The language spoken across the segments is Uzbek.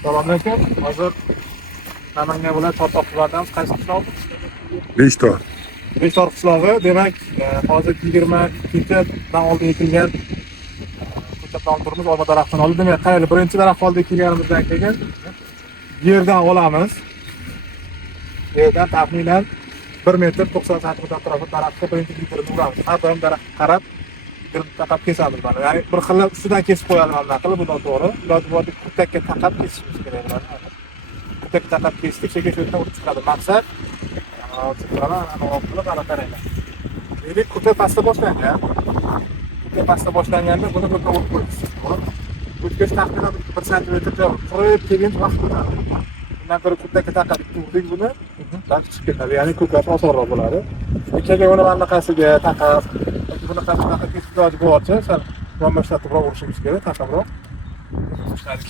Assalomu alaykum. Hozir Namangan viloyati Chortoq tumanidamiz. Qaysi qishloq? Beshtor. Beshtor qishlog'i. Demak, hozir 22-dan oldin ekilgan ko'chatdan olib turibmiz. Olma daraxtidan olib. Demak, qayerda birinchi daraxt oldi ekilganimizdan keyin yerdan olamiz. Yerdan taxminan 1 metr 90 santimetr atrofida daraxtga birinchi litrni uramiz. Har doim daraxtga qarab taqab kesamiz mana. Ya'ni bir xil ustidan kesib qo'yadi mana qilib, bu noto'g'ri. Iloji boricha kurtakka taqab kesishimiz kerak bularni. Kurtakka taqab kesdik, shundan urib chiqadi. Maqsad ana qaranglar. Demak, kurtak pastda boshlangan. Kurtak pastda boshlanganda buni bir urib qo'yamiz. O'tkash taxminan 1 santimetr qurib kelgan vaqt o'tadi. Bundan ko'ra kurtakka taqab urdik buni, dan chiqib ketadi. Ya'ni ko'kat osonroq bo'ladi. Keyin uni mana qasiga taqab buni qanaqa kesib iloji boricha sal yonboshlatibroq urishimiz kerak, taqabroq.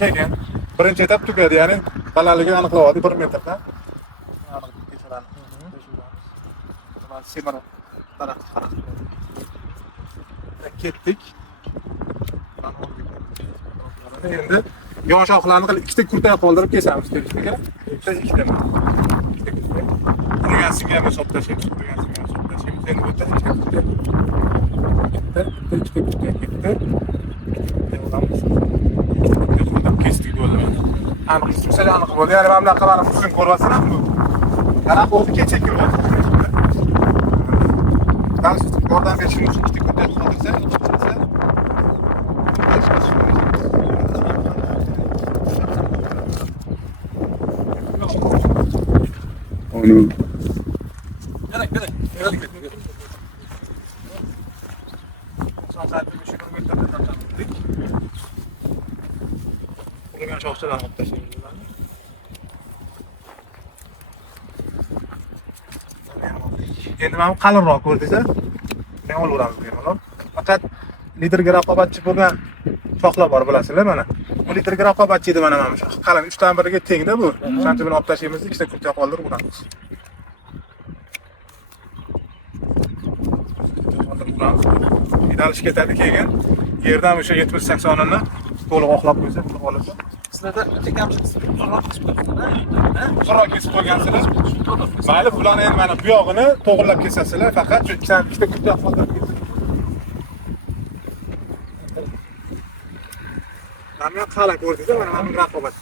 Keyin birinchi etap tugadi, ya'ni balandligini aniqlab oldik 1 metrdan. Aniq kesadi. Mana semana daraxt qarab. Ketdik. Endi yon shoxlarni qilib ikkita kurtak qoldirib kesamiz kelishga. Ikkita. Qurgan singani hisob tashlaymiz, qurgan singani hisob tashlaymiz. Endi bu yerda ikkita kurtak. Ikkita kurtak. Kesdik bo'ldi. Aniq tushsa aniq bo'ldi. Ya'ni mana bunaqa mana sizin ko'ryapsizlar bu. Daraxt o'zi kecha kiryapti. Daraxt yordam berishimiz uchun ikkita kurtak qoldirsa, Onu endi mana qalinroq ko'rdingiz-a? Men olaveramiz bemalol. Faqat litrga raqobatchi bo'lgan shoxlar bor, bilasizlar mana. Bu litrga raqobatchi edi mana shu qalin 3 dan biriga tengda bu. O'shancha buni olib tashlaymiz, ikkita kurtak qoldirib uramiz. Idalishga ketadi, keyin yerdan o'sha 70-80 ni to'liq oqlab qo'ysa, to'liq olasa. Sizlarda o'ta kamchilik Qirroq kesib qo'ygansizlar. Mayli, bularni endi mana bu yog'ini to'g'rilab kesasizlar, faqat shu ikkita kurtak qoldirib kesasiz. Mana qalin ko'rdingiz, mana bu raqobat.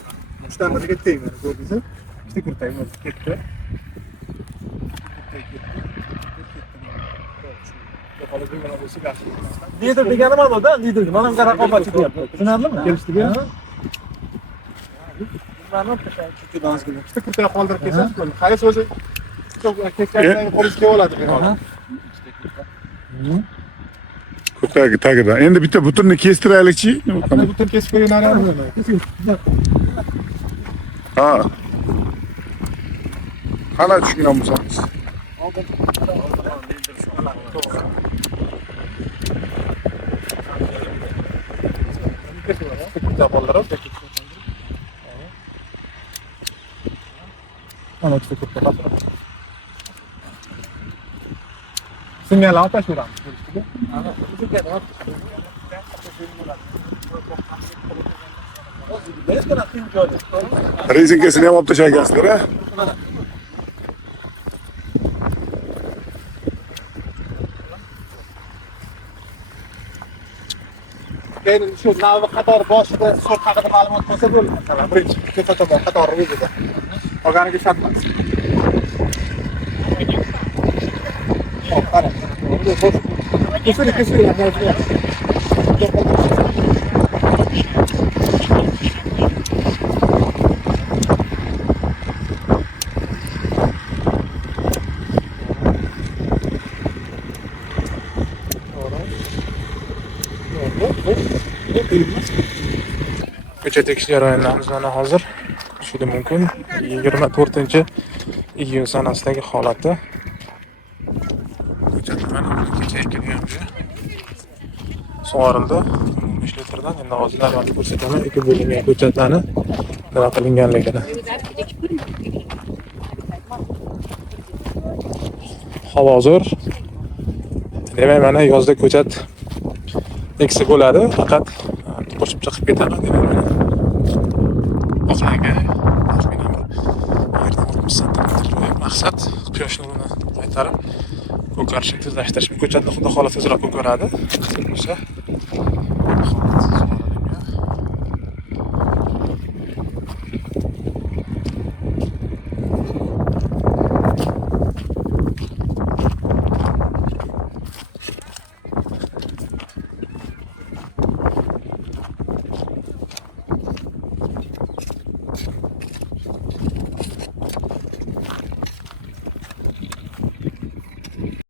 3 dan biriga teng mana ko'rdingiz. Ikkita kurtak ketdi. lider degani ma'noda lider mana bunga raqobatchi deyapti. Tushunarlimi? Kelishdikmi? Mana ikkita kurtak qoldirib kesasiz bo'ldi. Qaysi o'zi kekkakdan qo'lingizga oladi bemalol. kurtagi tagidan. Endi bitta butunni kestiraylikchi. Qanday butun kesib qo'yinglar. Ha. Qana tushungan bo'lsangiz. Sinyalar tashlaymiz. Rezinkasini ham olib tashlaysizlar-a? Keyin shu navi qator boshida sort haqida ma'lumot bo'lsa bo'ldi. Masalan, birinchi ko'rsataman qator o'zida. Qolganiga shart emas. Hop, qarang. Kesir. Ko'chat ekish jarayonlarimiz mana hozir tushidi mumkin. 24-iyun sanasidagi holati. Ko'chat mana kecha ekilgan bu. Sug'orildi 15 litrdan. Endi hozir narxini ko'rsataman. Ekib bo'lingan ko'chatlarni nima qilinganligini. Havo zo'r. Demak, mana yozda ko'chat eksa bo'ladi, faqat qo'shib chiqib ketadi demak. oqlangan. Taxminan bir 20-30 santimetr maqsad quyosh nurini qaytarib ko'karishni tezlashtirish. Bu ko'chatni xudo xohlasa tezroq ko'karadi. Bo'lsa